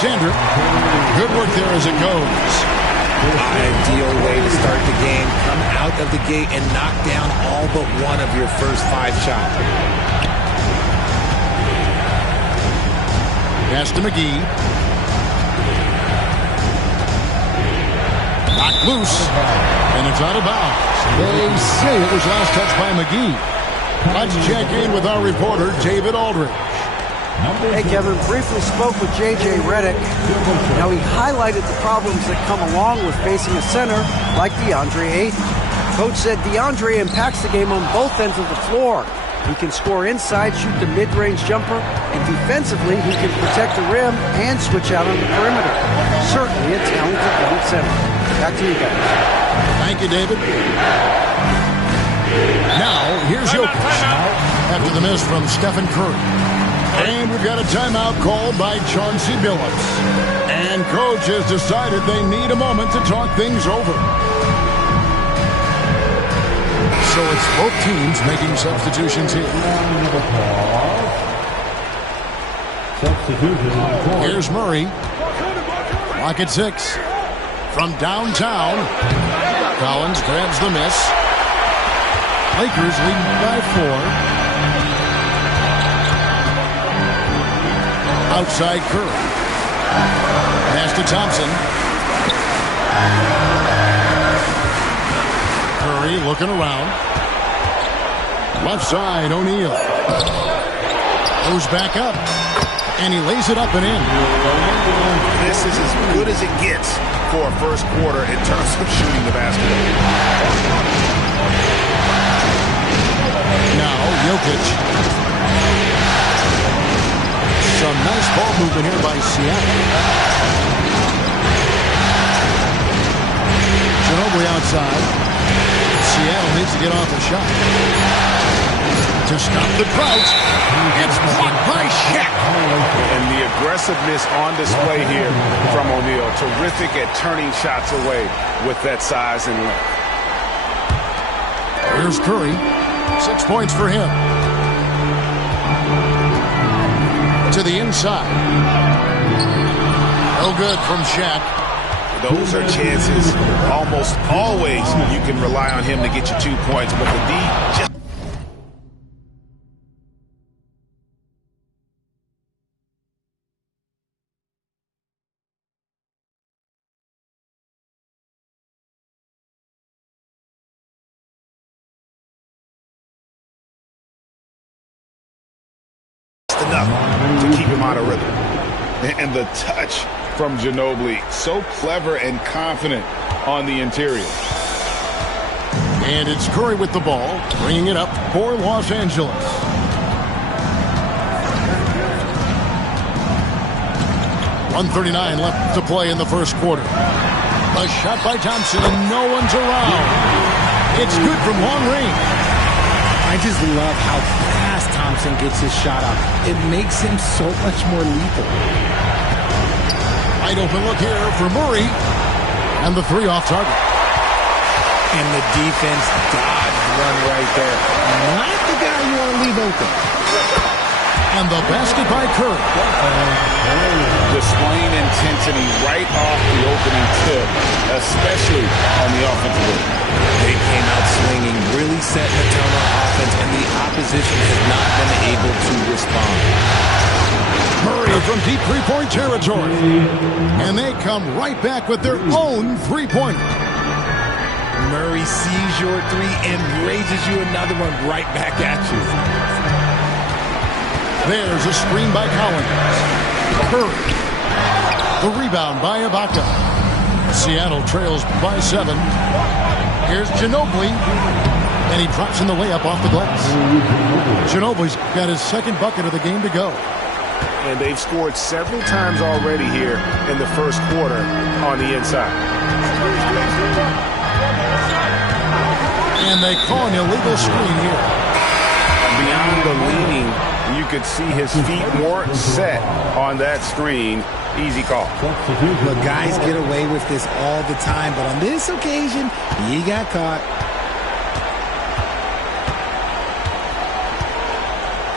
Alexander. Good work there as it goes. Ideal way to start the game. Come out of the gate and knock down all but one of your first 5 shots. Pass to McGee. Knocked loose. And it's out of bounds. They say it was last touched by McGee. Let's check in with our reporter, David Aldridge. Hey, Kevin, briefly spoke with J.J. Redick. Now, he highlighted the problems that come along with facing a center like DeAndre Ayton. Coach said DeAndre impacts the game on both ends of the floor. He can score inside, shoot the mid-range jumper, and defensively, he can protect the rim and switch out on the perimeter. Certainly a talented young center. Back to you guys. Thank you, David. Now, here's Jokic. After the miss from Stephen Curry. And we've got a timeout called by Chauncey Billups. And Coach has decided they need a moment to talk things over. So it's both teams making substitutions here. Here's Murray. Clock at 6. From downtown, Collins grabs the miss. Lakers leading by 4. Outside Curry. Pass to Thompson. Curry looking around. Left side, O'Neal. Goes back up. And he lays it up and in. This is as good as it gets for a first quarter in terms of shooting the basketball. Now, Jokic. Some nice ball movement here by Seattle. Ginobili outside. Seattle needs to get off a shot. To stop the drought. It's blocked by Shaq. And the aggressiveness on display here from O'Neal. Terrific at turning shots away with that size and length. Here's Curry. 6 points for him. To the inside. No good from Shaq. Those are chances almost always you can rely on him to get you 2 points, but the D just enough to keep him out of rhythm. And the touch from Ginobili, so clever and confident on the interior. And it's Curry with the ball, bringing it up for Los Angeles. .139 left to play in the first quarter. A shot by Thompson, and no one's around. It's good from long range. I just love how fast Thompson gets his shot up. It makes him so much more lethal. Wide open look here for Murray. And the 3 off target. And the defense dodged one right there. Not the guy you want to leave open. And the basket by Curry. Displaying intensity right off the opening tip, especially on the offensive end. They came out swinging, really setting the tone on offense, and the opposition has not been able to respond. Murray from deep three-point territory. And they come right back with their own three-pointer. Murray sees your 3 and raises you another one right back at you. There's a screen by Collins. Curry. The rebound by Ibaka. Seattle trails by 7. Here's Ginobili. And he drops in the layup off the glass. Ginobili's got his second bucket of the game to go. And they've scored several times already here in the first quarter on the inside. And they call an illegal screen here. Beyond the leaning, you could see his feet weren't set on that screen. Easy call. Look, guys get away with this all the time, but on this occasion, he got caught.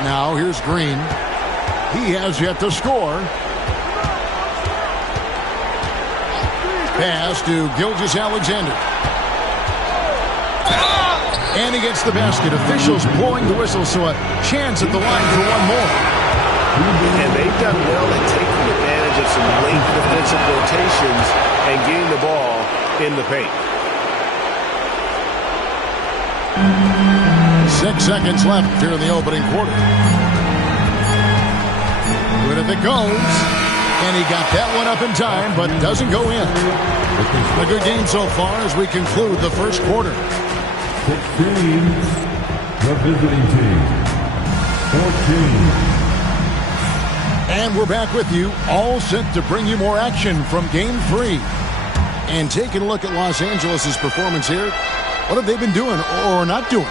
Now here's Green. He has yet to score. Pass to Gilgeous Alexander. And he gets the basket. Officials blowing the whistle, so a chance at the line for one more. And they've done well at taking advantage of some late defensive rotations and getting the ball in the paint. 6 seconds left here in the opening quarter. Good if it goes. And he got that one up in time, but doesn't go in. A good game so far as we conclude the first quarter. 16, the visiting team. 14. And we're back with you, all set to bring you more action from Game 3. And taking a look at Los Angeles' performance here, what have they been doing or not doing?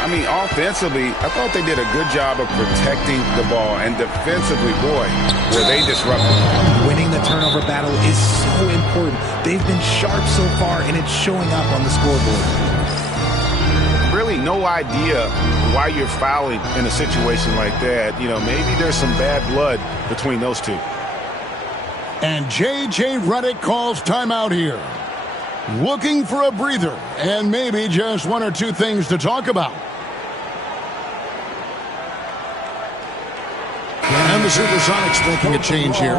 I mean, offensively, I thought they did a good job of protecting the ball. And defensively, boy, were they disruptive. Winning the turnover battle is so important. They've been sharp so far, and it's showing up on the scoreboard. Really no idea why you're fouling in a situation like that. You know, maybe there's some bad blood between those two. And J.J. Redick calls timeout here. Looking for a breather and maybe just one or two things to talk about. And the Supersonics making a change here.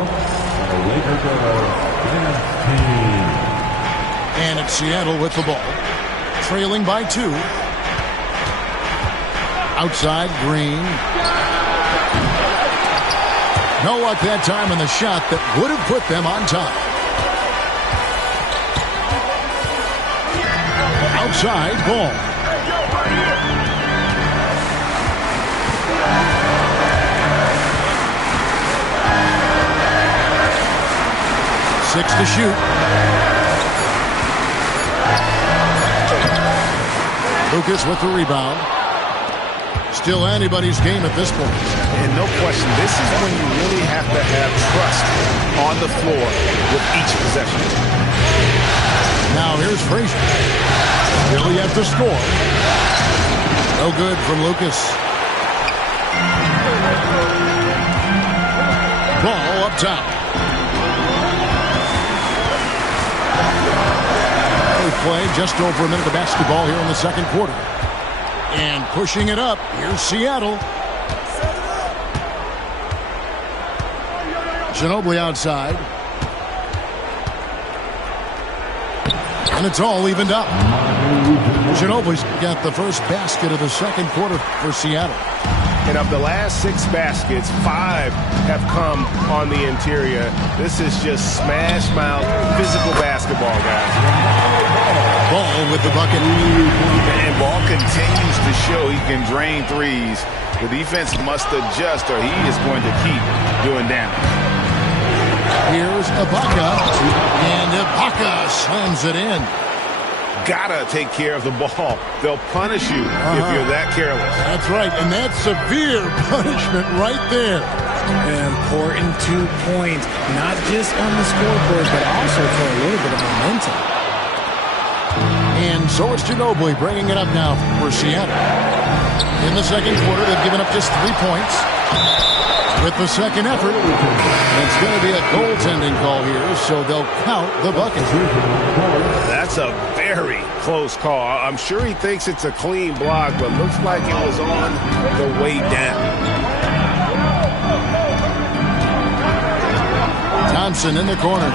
And it's Seattle with the ball. Trailing by 2. Outside, Green. No luck that time on the shot that would have put them on top. Outside, Ball. Six to shoot. Lucas with the rebound. Still anybody's game at this point. And no question, this is when you really have to have trust on the floor with each possession. Now here's Frazier. Really have to score. No good from Lucas. Ball up top. Play just over a minute of basketball here in the second quarter. And pushing it up, here's Seattle. Ginobili outside. And it's all evened up. Ginobili's got the first basket of the second quarter for Seattle. And of the last 6 baskets, 5 have come on the interior. This is just smash mouth physical basketball, guys. Ball with the bucket. And Ball continues to show he can drain threes. The defense must adjust or he is going to keep doing damage. Here's Ibaka. And Ibaka slams it in. Gotta take care of the ball. They'll punish you if you're that careless. That's right, and that's severe punishment right there. An important 2 points, not just on the scoreboard, but also for a little bit of momentum. And so it's Ginobili bringing it up now for Seattle. In the second quarter, they've given up just 3 points. With the second effort, it's going to be a goaltending call here, so they'll count the bucket. That's a very close call. I'm sure he thinks it's a clean block, but looks like it was on the way down. Thompson in the corner.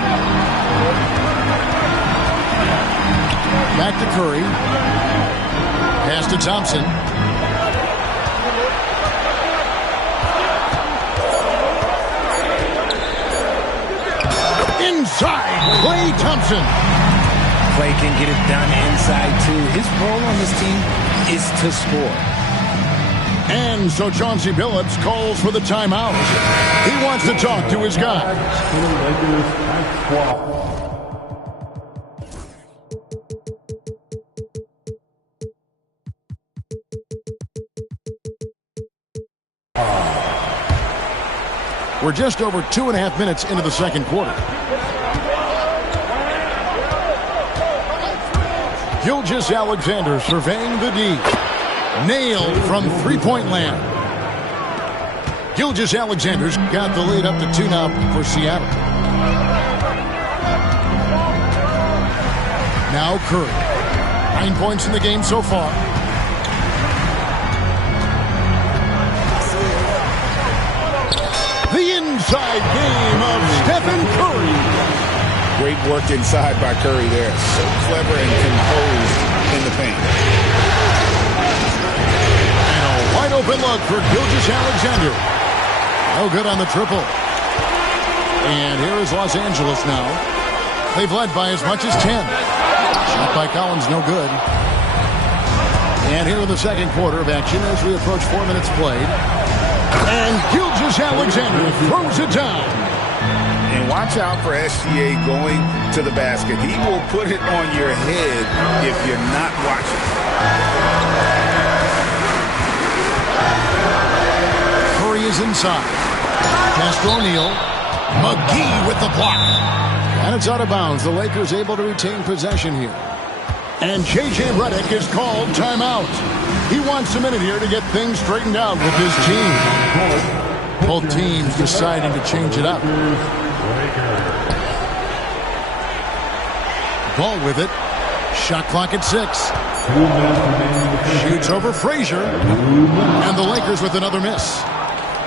Back to Curry. Pass to Thompson. Inside, Klay Thompson. Klay can get it done inside, too. His role on this team is to score. And so Chauncey Billups calls for the timeout. He wants to talk to his guys. We're just over 2.5 minutes into the second quarter. Gilgeous Alexander surveying the D. Nailed from three-point land. Gilgeous Alexander's got the lead up to 2 now for Seattle. Now Curry. 9 points in the game so far. The inside game of Stephen Curry. Great work inside by Curry there. So clever and composed in the paint. And a wide open look for Gilgeous-Alexander. No good on the triple. And here is Los Angeles now. They've led by as much as 10. Shot by Collins, no good. And here in the second quarter of action as we approach 4 minutes played. And Gilgeous-Alexander throws it down. And watch out for SGA going to the basket. He will put it on your head if you're not watching. Curry is inside. Pass to O'Neal. McGee with the block. And it's out of bounds. The Lakers able to retain possession here. And J.J. Redick is called timeout. He wants a minute here to get things straightened out with his team. Both teams deciding to change it up. Ball with it. Shot clock at 6. Shoots over Frazier. And the Lakers with another miss.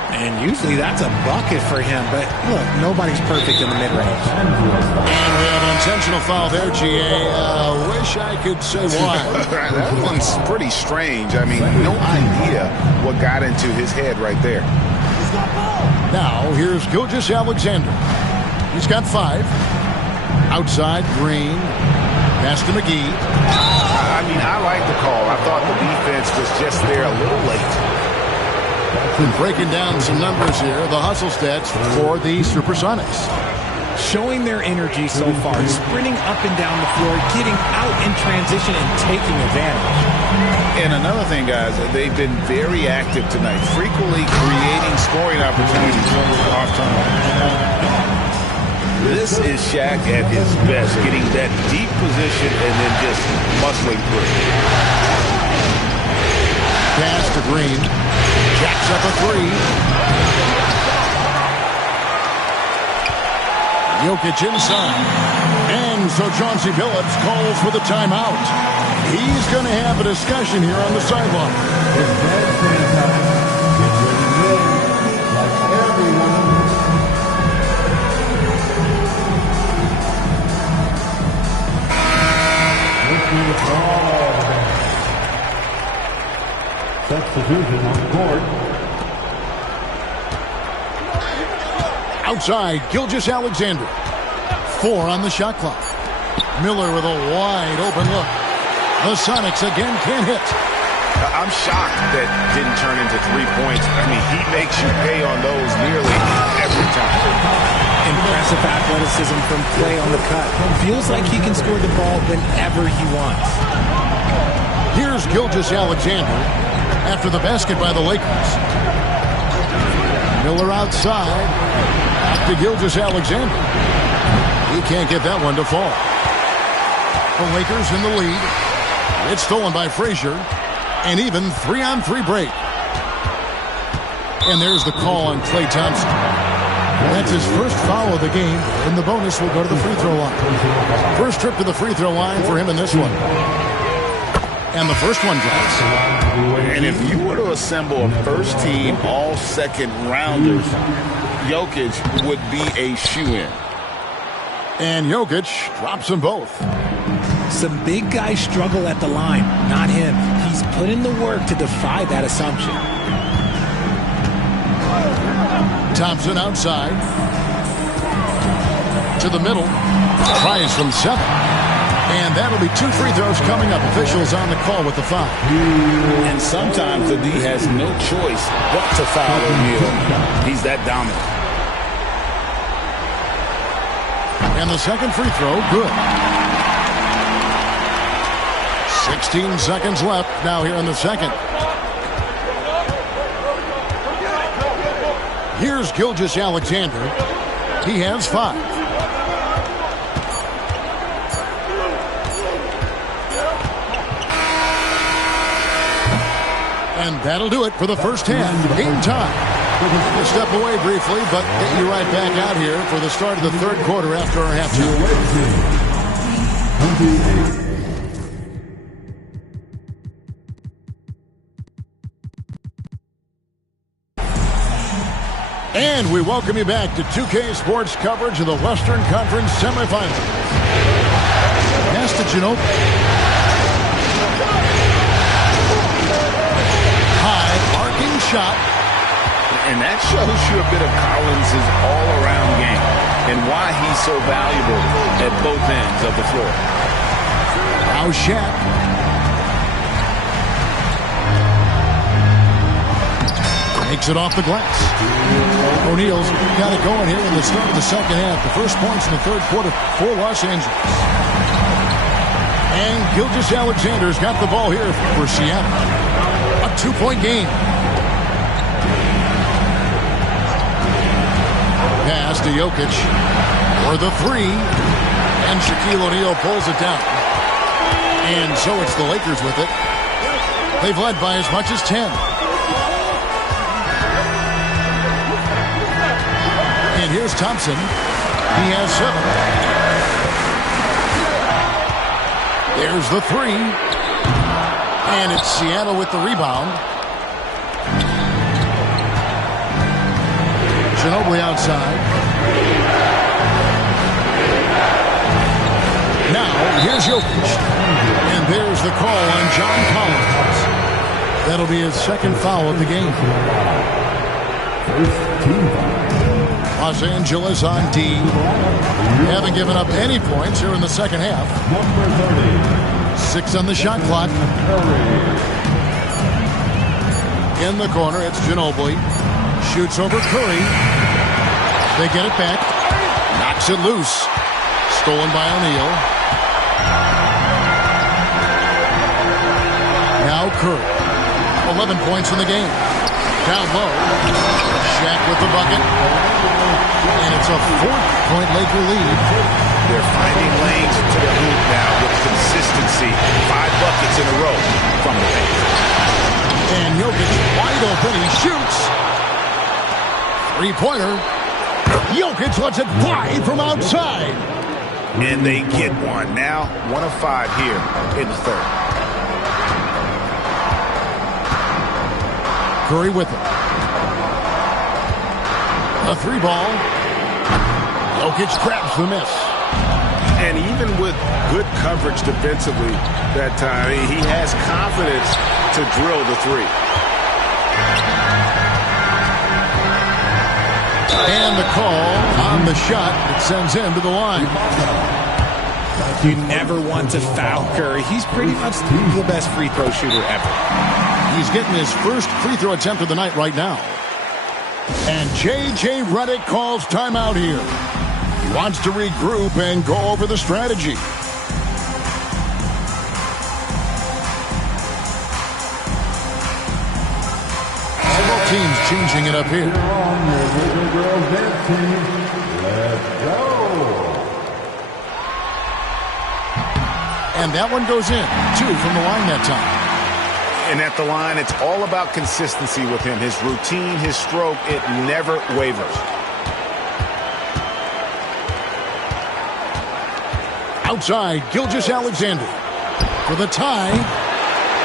And usually that's a bucket for him, but look, nobody's perfect in the mid-range. And we have an intentional foul there, G.A. Wish I could say why. That one's pretty strange. I mean, no idea what got into his head right there. Now, here's Gilgeous-Alexander. He's got 5. Outside, Green. Pass to McGee. I mean, I like the call. I thought the defense was just there a little late. Been breaking down some numbers here, the hustle stats for the Supersonics. Showing their energy so far, sprinting up and down the floor, getting out in transition and taking advantage. And another thing, guys, they've been very active tonight, frequently creating scoring opportunities off turnover. This is Shaq at his best, getting that deep position and then just muscling through. Pass to Green. Jacks up a 3. Jokic inside. And so Chauncey Billups calls for the timeout. He's going to have a discussion here on the sideline. Substitution on the court. Outside, Gilgeous-Alexander. 4 on the shot clock. Miller with a wide open look. The Sonics again can't hit. I'm shocked that didn't turn into 3 points. I mean, he makes you pay on those nearly every time. Impressive athleticism from Klay on the cut. Feels like he can score the ball whenever he wants. Here's Gilgeous-Alexander after the basket by the Lakers. Miller outside. Back to Gilgeous-Alexander. He can't get that one to fall. The Lakers in the lead. It's stolen by Frazier. And even 3-on-3 break. And there's the call on Klay Thompson. That's his first foul of the game. And the bonus will go to the free throw line. First trip to the free throw line for him in this one. And the first one drops. And if you were to assemble a first team, all second rounders, Jokic would be a shoo-in. And Jokic drops them both. Some big guys struggle at the line, not him. He's put in the work to defy that assumption. Thompson outside. To the middle. Tries from 7. And that'll be 2 free throws coming up. Officials on the call with the foul. And sometimes the D has no choice but to foul O'Neal. He's that dominant. And the second free throw, good. 16 seconds left now here in the second. Here's Gilgeous-Alexander. He has 5. And that'll do it for the first half. Game time. We'll step away briefly, but get you right back out here for the start of the third quarter after our halftime. 28. And we welcome you back to 2K Sports coverage of the Western Conference semifinals. Pass to Ginobili. High arcing shot. And that shows you a bit of Collins' all-around game and why he's so valuable at both ends of the floor. Now Shaq. Makes it off the glass. O'Neal's got it going here in the start of the second half. The first points in the third quarter for Los Angeles. And Gilgeous-Alexander's got the ball here for Seattle. A 2-point game. Pass to Jokic for the three. And Shaquille O'Neal pulls it down. And so it's the Lakers with it. They've led by as much as 10. And here's Thompson. He has 7. There's the three. And it's Seattle with the rebound. Ginobili outside. Now, here's Jokic. And there's the call on John Collins. That'll be his second foul of the game. First team foul. Los Angeles on D. Haven't given up any points here in the second half. Number 30. 6 on the shot clock. In the corner, it's Ginobili. Shoots over Curry. They get it back. Knocks it loose. Stolen by O'Neal. Now Curry. 11 points in the game. Down low. Shaq with the bucket. And it's a 4-point Laker lead. They're finding lanes to the hoop now with consistency. 5 buckets in a row from the paint. And Jokic wide open. He shoots. 3-pointer. Jokic lets it fly from outside. And they get one. Now 1 of 5 here in the third. Curry with it. A 3-ball. Jokic grabs the miss. And even with good coverage defensively that time, he has confidence to drill the three. And the call on the shot that sends him to the line. You never want to foul Curry. He's pretty much the best free throw shooter ever. He's getting his first free throw attempt of the night right now. And J.J. Redick calls timeout here. He wants to regroup and go over the strategy. Several teams changing it up here. On your Laker girls dance team. Let's go. And that one goes in. 2 from the line that time. And at the line, it's all about consistency with him. His routine, his stroke, it never wavers. Outside, Gilgeous-Alexander for the tie.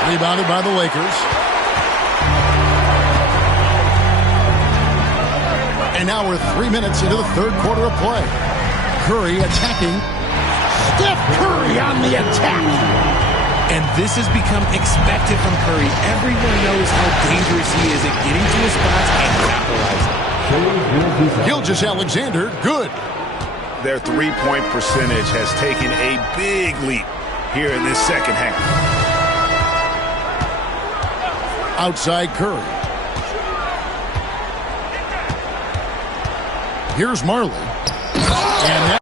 Rebounded by the Lakers. And now we're 3 minutes into the third quarter of play. Curry attacking. Steph Curry on the attack. And this has become expected from Curry. Everyone knows how dangerous he is at getting to his spots and capitalizing. Gilgeous-Alexander, good. Their three-point percentage has taken a big leap here in this second half. Outside Curry. Here's Marley. And that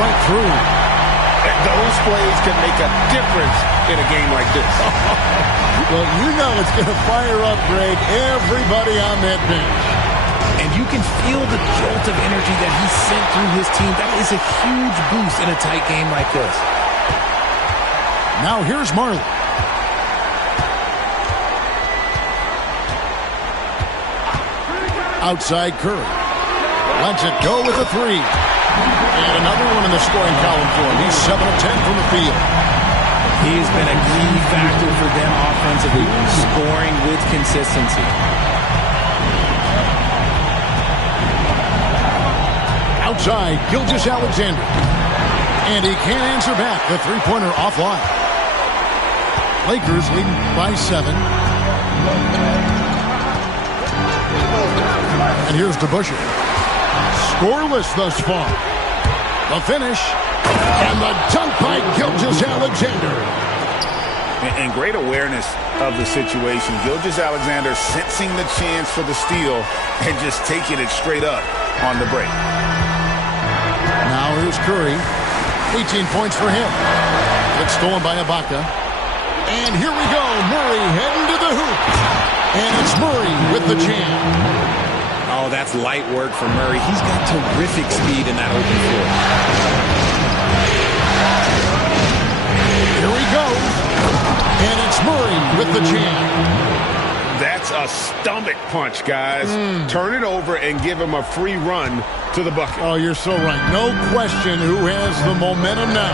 right through. Those plays can make a difference in a game like this. Well, you know it's going to fire up, Greg, everybody on that bench. And you can feel the jolt of energy that he sent through his team. That is a huge boost in a tight game like this. Now here's Marley. Outside Curry. Lets it go with a three. And another one in the scoring column for him. He's 7 of 10 from the field. He has been a key factor for them offensively, scoring with consistency. Outside, Gilgeous-Alexander. And he can't answer back. The three-pointer offline. Lakers leading by 7. And here's DeBusschere. Scoreless thus far. The finish. And the dunk by Gilgeous-Alexander. And great awareness of the situation. Gilgeous-Alexander sensing the chance for the steal and just taking it straight up on the break. Now here's Curry. 18 points for him. It's stolen by Ibaka. And here we go. Murray heading to the hoop. And it's Murray with the jam. Oh, that's light work for Murray. He's got terrific speed in that open floor. Here we go. And it's Murray with the jam. That's a stomach punch, guys. Turn it over and give him a free run to the bucket. Oh, you're so right. No question who has the momentum now.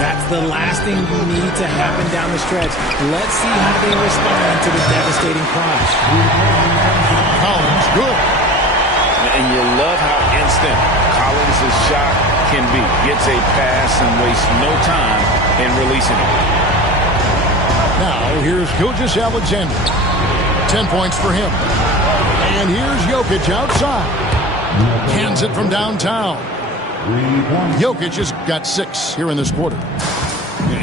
That's the last thing you need to happen down the stretch. Let's see how they respond to the devastating cross. Collins, good. And you love how instant Collins' shot can be. Gets a pass and wastes no time in releasing it. Now, here's Gilgeous-Alexander. 10 points for him. And here's Jokic outside. Hands it from downtown. Jokic has got 6 here in this quarter.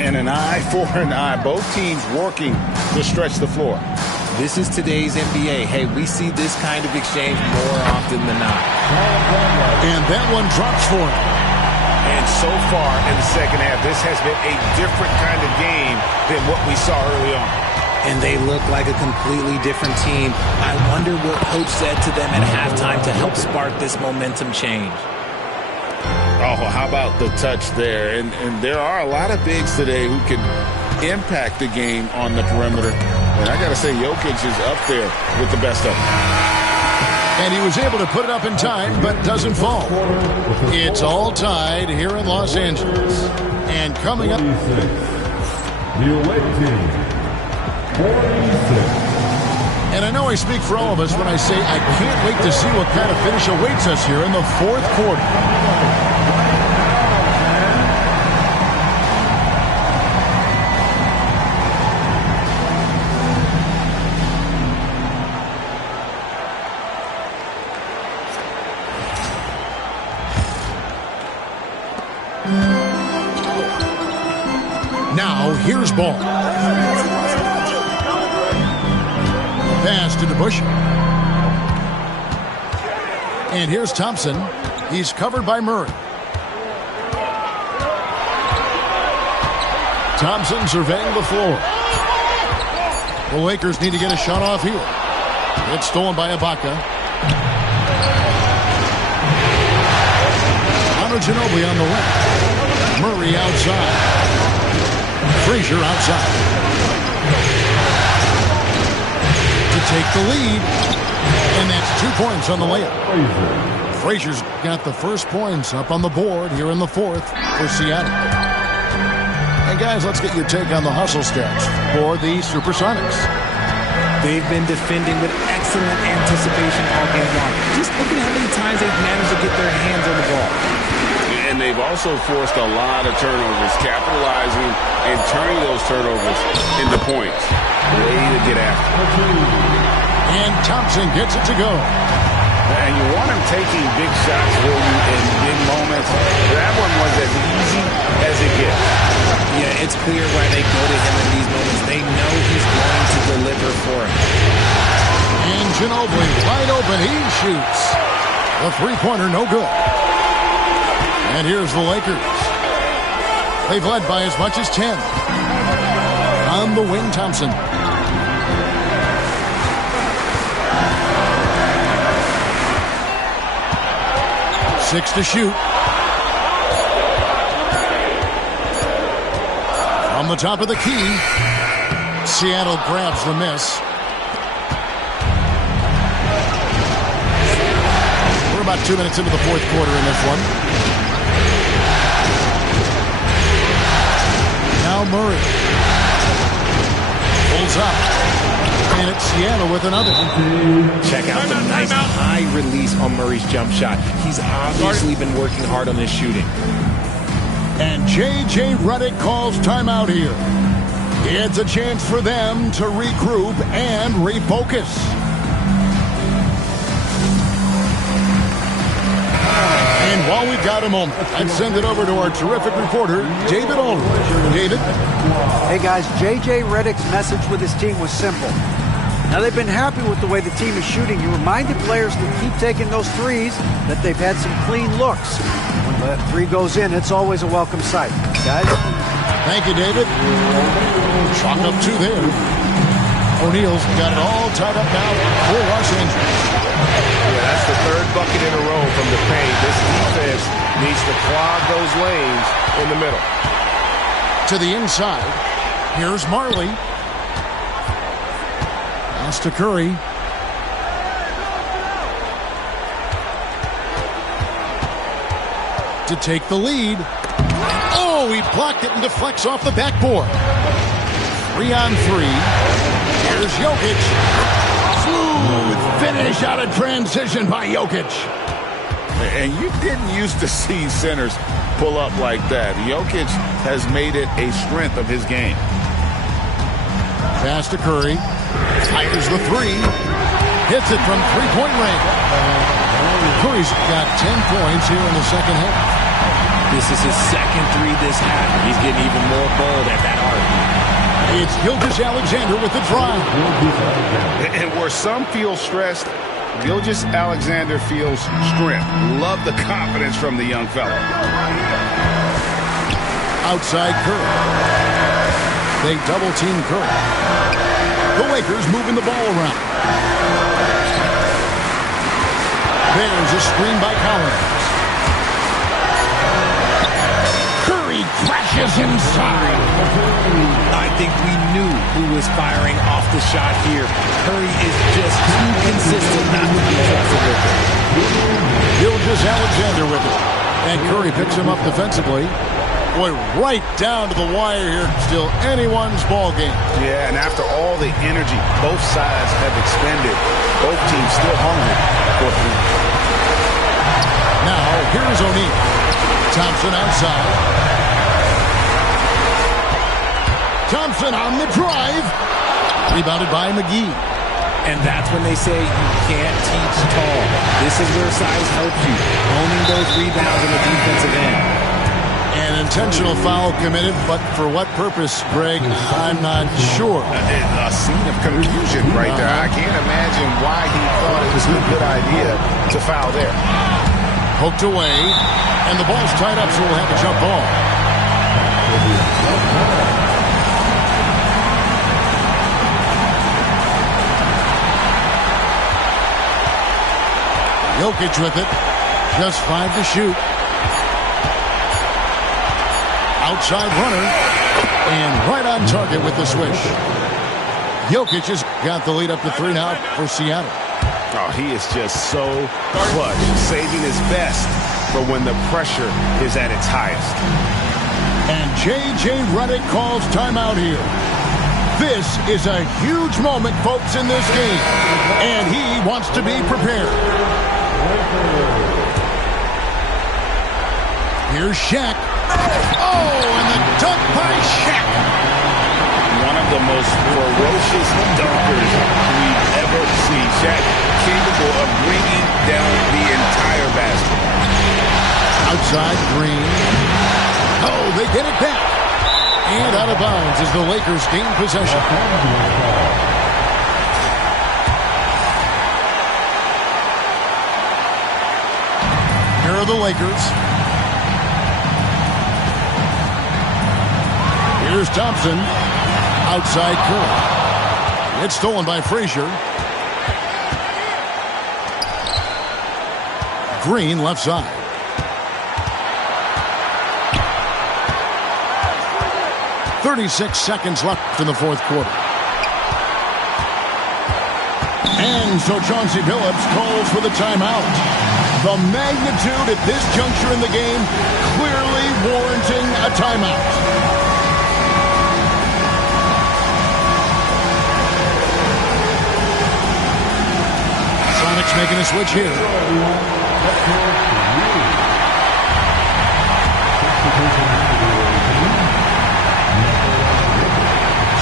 And an eye for an eye. Both teams working to stretch the floor. This is today's NBA. Hey, we see this kind of exchange more often than not. And that one drops for him. And so far in the second half, this has been a different kind of game than what we saw early on. And they look like a completely different team. I wonder what Coach said to them at halftime to help spark this momentum change. Oh, how about the touch there? And there are a lot of bigs today who can impact the game on the perimeter. And I got to say, Jokic is up there with the best of them. And he was able to put it up in time, but doesn't fall. It's all tied here in Los Angeles. And coming up... The away team, 46. And I know I speak for all of us when I say I can't wait to see what kind of finish awaits us here in the fourth quarter. Now, here's Ball. Pass to DeBusschere. And here's Thompson. He's covered by Murray. Thompson surveying the floor. The Lakers need to get a shot off here. It's stolen by Ibaka. Ginobili on the left. Murray outside. Frazier outside. To take the lead. And that's 2 points on the layup. Frazier's got the first points up on the board here in the fourth for Seattle. And guys, let's get your take on the hustle stats for the Supersonics. They've been defending with excellent anticipation all game long. Just look at how many times they've managed to get their hands on the ball. And they've also forced a lot of turnovers, capitalizing and turning those turnovers into points. Way to get after. And Thompson gets it to go. And you want him taking big shots for you in big moments. That one was as easy as it gets. Yeah, it's clear why they go to him in these moments. They know he's going to deliver for him. And Ginobili wide open. He shoots. The three-pointer no good. And here's the Lakers. They've led by as much as 10. On the wing, Thompson. Six to shoot. From the top of the key, Seattle grabs the miss. We're about 2 minutes into the fourth quarter in this one. Now Murray. Pulls up. And it's Seattle with another. Check out the nice high release on Murray's jump shot. He's obviously been working hard on his shooting. And J.J. Redick calls timeout here. It's a chance for them to regroup and refocus. And while we've got a moment, I'd send it over to our terrific reporter, David Aldridge. David? Hey, guys, J.J. Redick's message with his team was simple. Now, they've been happy with the way the team is shooting. He reminded players to keep taking those threes, that they've had some clean looks. When the three goes in, it's always a welcome sight. Guys? Thank you, David. Chalk up two there. O'Neal's got it all tied up now for Los Angeles. Yeah, that's the third bucket in a row from the paint. This defense needs to clog those lanes in the middle. To the inside. Here's Marley. Pass to Curry. To take the lead. Oh, he blocked it and deflects off the backboard. 3 on 3. Here's Jokic. Smooth finish out of transition by Jokic. And you didn't used to see centers pull up like that. Jokic has made it a strength of his game. Pass to Curry. Fires the three. Hits it from three-point range. Curry's got 10 points here in the second half. This is his second three this half. He's getting even more bold at that arc. It's Gilgeous-Alexander with the drive. And where some feel stressed, Gilgeous-Alexander feels strength. Love the confidence from the young fella. Outside Curry. They double-team Curry. The Lakers moving the ball around. There's a screen by Collins. Curry crashes inside. I think we knew who was firing off the shot here. Curry is just too consistent not to be trusted with it. Gilgeous-Alexander with it. And Curry picks him up defensively. Boy, right down to the wire here. Still anyone's ball game. Yeah, and after all the energy both sides have expended, both teams still hungry for three. Now, here's O'Neal. Thompson outside. Thompson on the drive. Rebounded by McGee. And that's when they say you can't teach tall. This is where size helps you. Owning those rebounds in the defensive end. An intentional foul committed, but for what purpose, Greg? I'm not sure. A scene of confusion right there. I can't imagine why he thought it was a good idea to foul there. Poked away, and the ball's tied up, so we'll have a jump ball. Jokic with it. Just 5 to shoot. Outside runner. And right on target with the swish. Jokic has got the lead up to 3 now for Seattle. Oh, he is just so clutch, saving his best for when the pressure is at its highest. And J.J. Redick calls timeout here. This is a huge moment, folks, in this game. And he wants to be prepared. Here's Shaq. Oh, and the dunk by Shaq. One of the most ferocious dunkers we've ever seen. Shaq capable of bringing down the entire basket. Outside Green. Oh, they get it back. And out of bounds as the Lakers gain possession. Here are the Lakers. Here's Thompson. Outside Curry. It's stolen by Frazier. Green left side. .36 seconds left in the fourth quarter. And so Chauncey Billups calls for the timeout. The magnitude at this juncture in the game clearly warranting a timeout. Sonics making a switch here.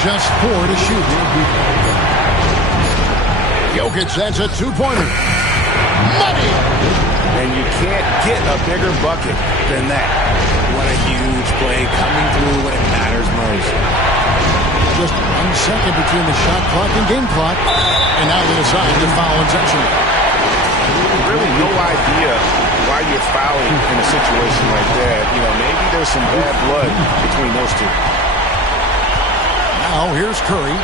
Just 4 to shoot. Jokic, that's a two-pointer. Money! And you can't get a bigger bucket than that. What a huge play coming through when it matters most. Just 1 second between the shot clock and game clock. And now they decide to foul intentionally. Really no idea why you're fouling in a situation like that. You know, maybe there's some bad blood between those two. Now here's Curry.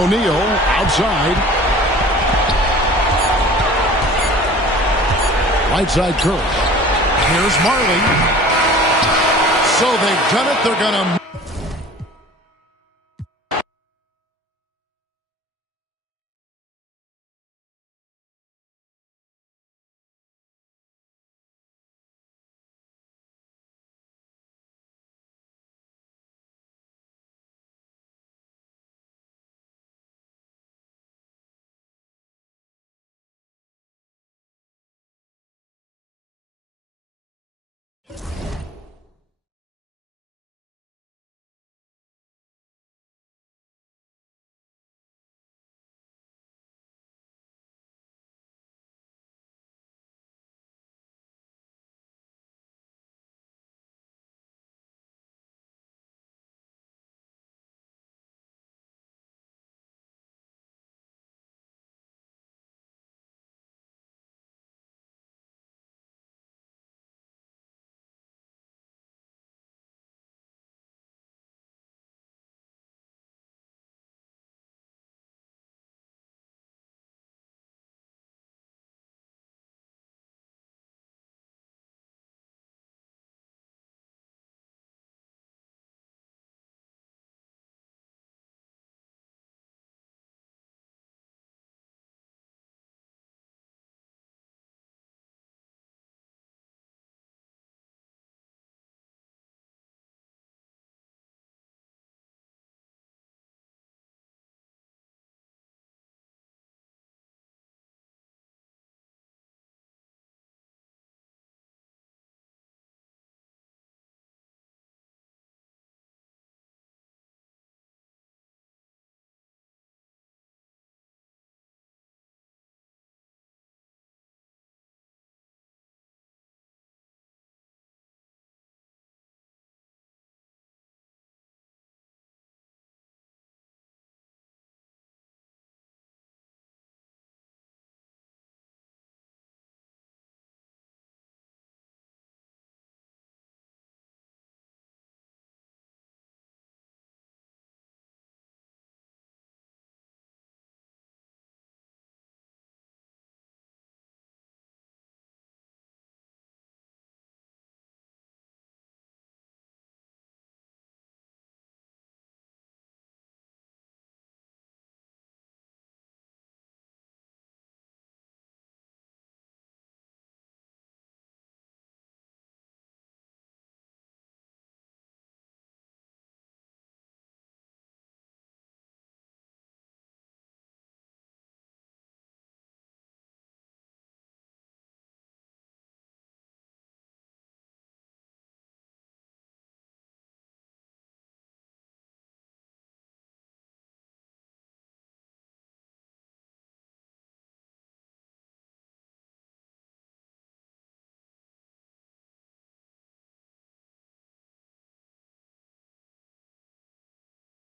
O'Neal outside. Right side Curry. Here's Marley. So they've done it. They're going to